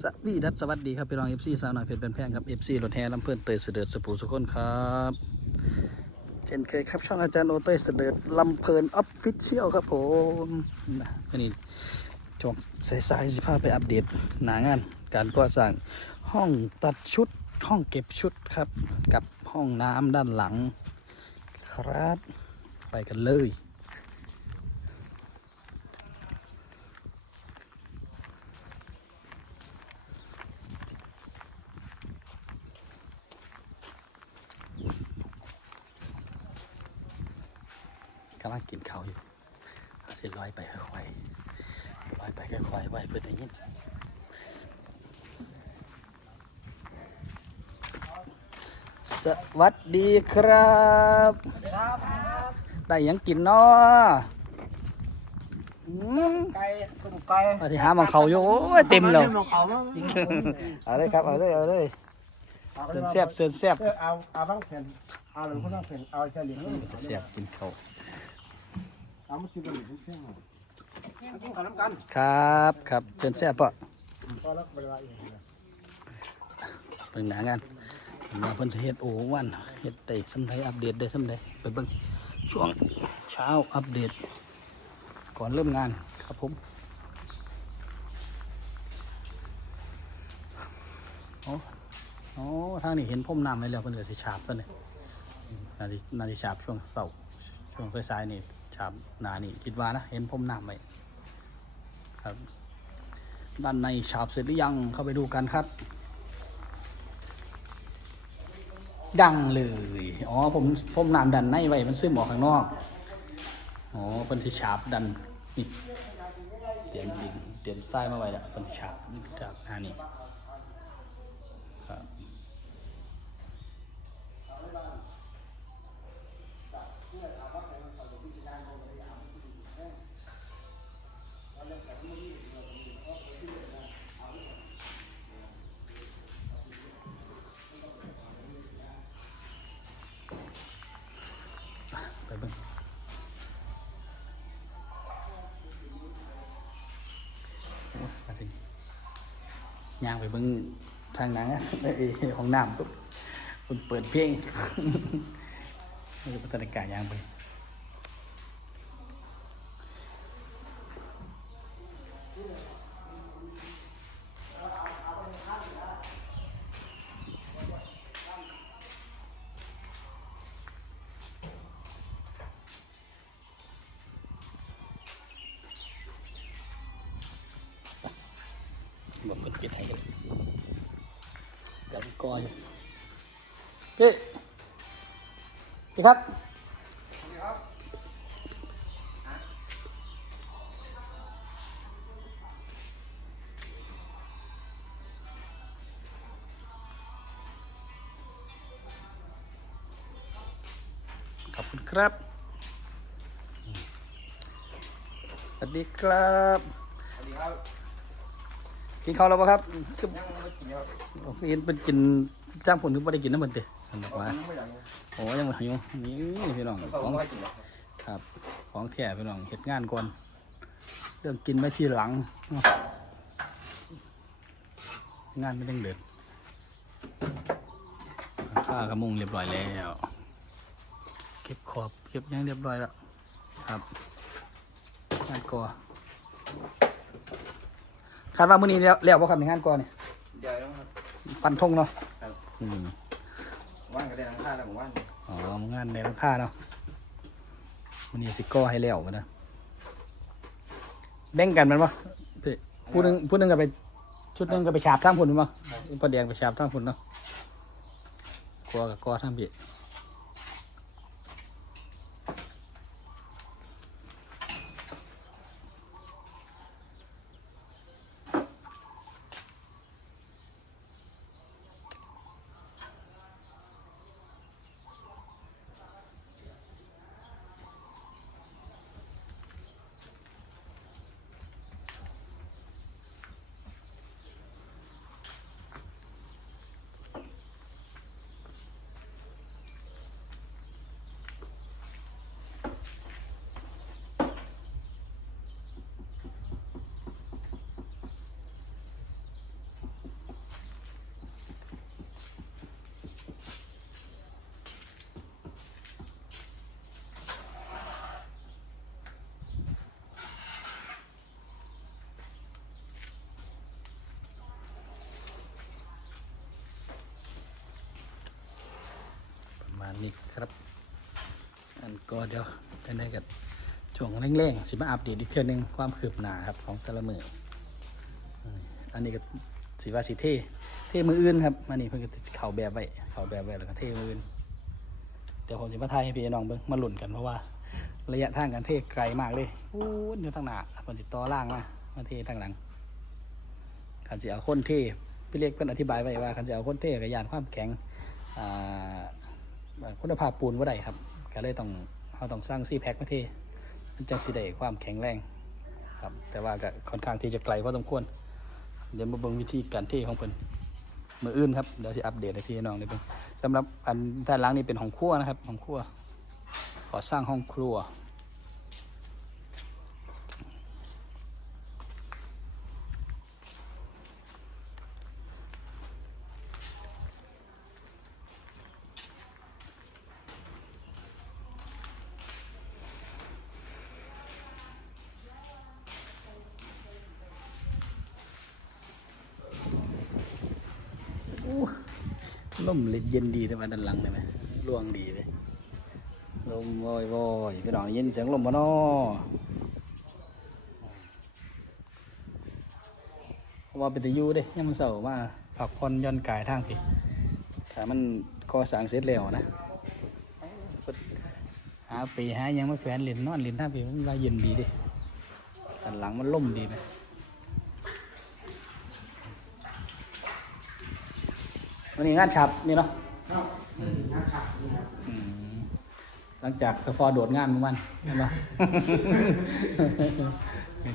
สวีดัสสวัสดีครับพี่น้องเอฟซีสาวหน่อยเพชรเป็นแพงครับเอฟซีรถแห่ลำเพื่อนเตยเสด็จสปูสุคนครับเช่นเคยครับช่องอาจารย์โอเตยเสด็จลำเพลินออฟฟิเชียลครับผมนะวันนี้จงสายๆสิพาพไปอัปเดตหนางาน การก่อสร้างห้องตัดชุดห้องเก็บชุดครับ กับห้องน้ำด้านหลัง ครับ ไปกันเลยำลังกินข้าวอยู่เอาสิลอยไปค่อยๆลอยไปค่อยๆไว้เพื่อได้ยินสวัสดีครับ ได้หยังกินเนาะอืมไก่สุ่มไก่มาที่หาหมองเขาอยู่โอ้ยเต็มแล้วมองเขามั้งเอาเลยครับ เอาเลยเอาเลยเสือนแซ่บเสือนแซ่บเอาเอาบ้างเผ็นเอาหรือคนต้องเผ็นเอาเฉลี่ยจะแซ่บกินข้าว เอามากินกันหรือเที่ยงกินข้าวน้ำกันครับครับเสือนแซ่บปะพอแล้วเวลาอีกเบิ่งหนางานมาเพิ่นเฮ็ดโอวันเฮ็ดได้สำใดอัปเดตได้สำใดไปเบิ่งช่วงเช้าอัปเดต ก่อนเริ่มงานครับผมโอ้โอ้ทางนี้เห็นพ่มน้ำไว้แล้วเพิ่นก็สิฉาบตัวนี้นาฬินาฬิฉาบช่วงเสาร์ช่วงสายๆนี่ ฉาบหนานี่คิดว่านะ เห็นพ่มน้ำไว้ครับ ด้านในฉาบเสร็จหรือยังเข้าไปดูกันครับ ดังเลย อ๋อผมผมน้ำดันในไว้มันซึมออกข้างนอก อ๋อเป็นสิฉาบดันนี่เตรียมดินเตรียมทรายมาไว้แล้วเป็นฉาบจากหน้านี้ มาสิย่างไปเบิ้งทางนั้นของน้ำปุ๊บคุณเปิดเพลงมันจะพัฒนาการย่างไป บอกเป็นเกียรติไทยกันกับกออยู่พี่พี่ครับขอบคุณครับ สวัสดีครับ สวัสดีครับ กินข้าวแล้วปะครับคือเห็นเป็นกินจ้างผลนึกว่าได้กินน้ำมันเตะบอกว่าไม่อยาโอ้ยังไม่หิวนี่พี่น้องของไม่กินครับ ของแท้พี่น้องเห็ดงานก่อนเรื่องกินไม่ทีหลัง งานไม่ต้องเดือดข้ากระมุงเรียบร้อยแล้วเก็บขอบเก็บยังเรียบร้อยแล้วครับงานก่อ คาดว่ามื้อนี้แล้วแล้วบ่ครับในงานก่อเนี่ยเดี๋ยวนะครับ ปันทงเนาะครับ อืมว่างก็ได้ทั้งข้าวแล้วผมว่างอ๋องานในราคาเนาะมันนี้สิก่อให้แล้วกันนะแบ่งกันแมันปะเอ้ยผู้หนึงผู้หนึงก็ไป ชุดหนึงก็ไปฉาบทั้งผลมั้งประแดงไปฉาบทั้งผลเนาะกอกับกอทั้งเนี้ครับ อันก็เดี๋ยวจะได้กับช่วงแรงๆสิมาอัปเดตอีกเทื่อนึงความคืบหน้าครับของแต่ละมืองอันนี้ก็สีว่าสีเท่เท่มืออื่นครับอันนี้เพิ่งจะเข่าแบบไว้เข่าแบบไว้แล้วก็เท่มืออื่นเดี๋ยวผมจะมาถ่ายให้พี่น้องเบิ่งมาหลุ่นกันเพราะว่าระยะทางการเทไกลมากเลยอู้ยอยู่ทางหน้าผมจิต่อล่างมามาเททางหลังคันจะเอาคนเทพี่เล็กเพิ่อนอธิบายไว้ว่าคันจะเอาคนเทกับยานความแข็งอ่า คุณภาพปูนว่าใดครับก็เลยต้องเราต้องสร้างซีแพ็คมาเทมันจะสิได้ความแข็งแรงครับ แต่ว่าก็ค่อนข้างที่จะไกลพอสมควร เดี๋ยวมาเบิ่งวิธีการเทของเพิ่นมืออื่นครับเดี๋ยวจะอัปเดตให้พี่น้องได้เบิ่งสำหรับอันด้านล่างนี่เป็นห้องครัวนะครับห้องครัวขอสร้างห้องครัว อู้ ลมเย็นดีแต่ว่าด้านหลังเลยไหมรวงดีเลยลมวอยวอยพี่น้องยินเสียงลมบ่นอเพราว่าเป็นตะยูเด้ยังมันเสาร์มาพักผ่อนย่อนกายทางพี่ถ้ามันก่อสร้างเสร็จแล้วนะหาปีหายังไมาแขวนเหรียญนอนเหรียญท่าพี่มันว่าเย็นดีเด้ด้านหลังมันล่มดีไหม วันนี้งานฉับนี่เนาะครับนี่นักฉากนี่ครับอืมหลังจากตะฟอโดดงานเมื่อวันเห็นปะ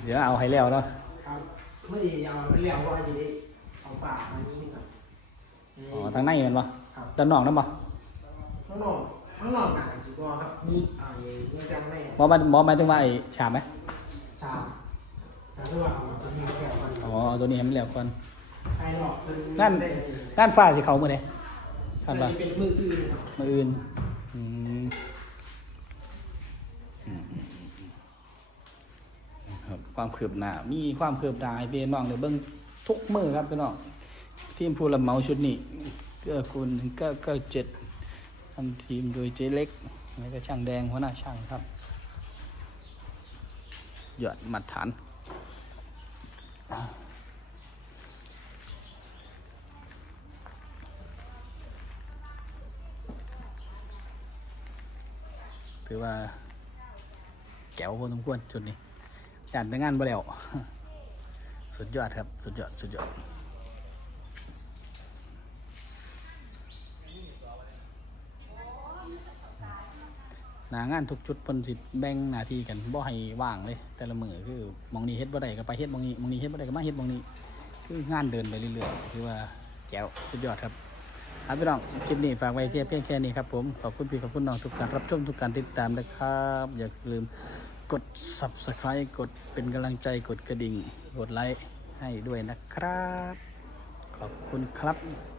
เดี๋ยวเอาให้แล้วเนาะครับไม่ได้เอาไม่เลี้ยวว่าจะได้เอาฝามานี้ครับอ๋อทางในเห็นปะครับด้านนอกนั่นปะข้างนอกข้างนอกหนังสุกรครับนี่เอาอย่างนี้จำแน่หมอมาหมอหมายถึงว่าไอ้ฉาบไหมชามแต่ถ้าว่าเอาตัวนี้แก้วมันอ๋อเอาตัวนี้ให้มันแล้วก่อน ภายนอกเป็นนั่นได้เลยด้านฟ้าสิเขาเมื่อไหร่คาอัดนว่านี้เป็นมืออื่นครับมื่ออื่นอืมอืมครับความคืบหน้ามีความคืบหน้าให้พี่น้องเดี๋ยวเบิ้งทุกมือครับพี่น้องทีมผู้รับเหมาชุดนี้เกื้อกูลหนึ่งเก้าเก้าเจ็ดทำทีมโดยเจ๊เล็กแล้วก็ช่างแดงหัวหน้าช่างครับยอดมาตรฐาน ถือว่าแก้วพอสมควรจุดนี้ยานไปงานบ่แล้วสุดยอดครับ สุดยอด สุดยอดหนางานทุกจุดเพิ่นสิแบ่งหน้าที่กันบ่ให้ว่างเลย แต่ละมือคือมองนี้เฮ็ดบ่ได้ก็ไปเฮ็ดมองนี้มองนี้เฮ็ดบ่ได้ก็มาเฮ็ดมองนี้ คืองานเดินไปเรื่อยๆคือว่าแจ๋วสุดยอดครับ ครับพี่น้องคลิปนี้ฝากไว้เพียงเพียงแค่นี้ครับผม ขอบคุณพี่ขอบคุณน้องทุกการรับชมทุกการติดตามนะครับ อย่าลืมกด subscribe กดเป็นกำลังใจกดกระดิ่ง กดไลค์ให้ด้วยนะครับ ขอบคุณครับ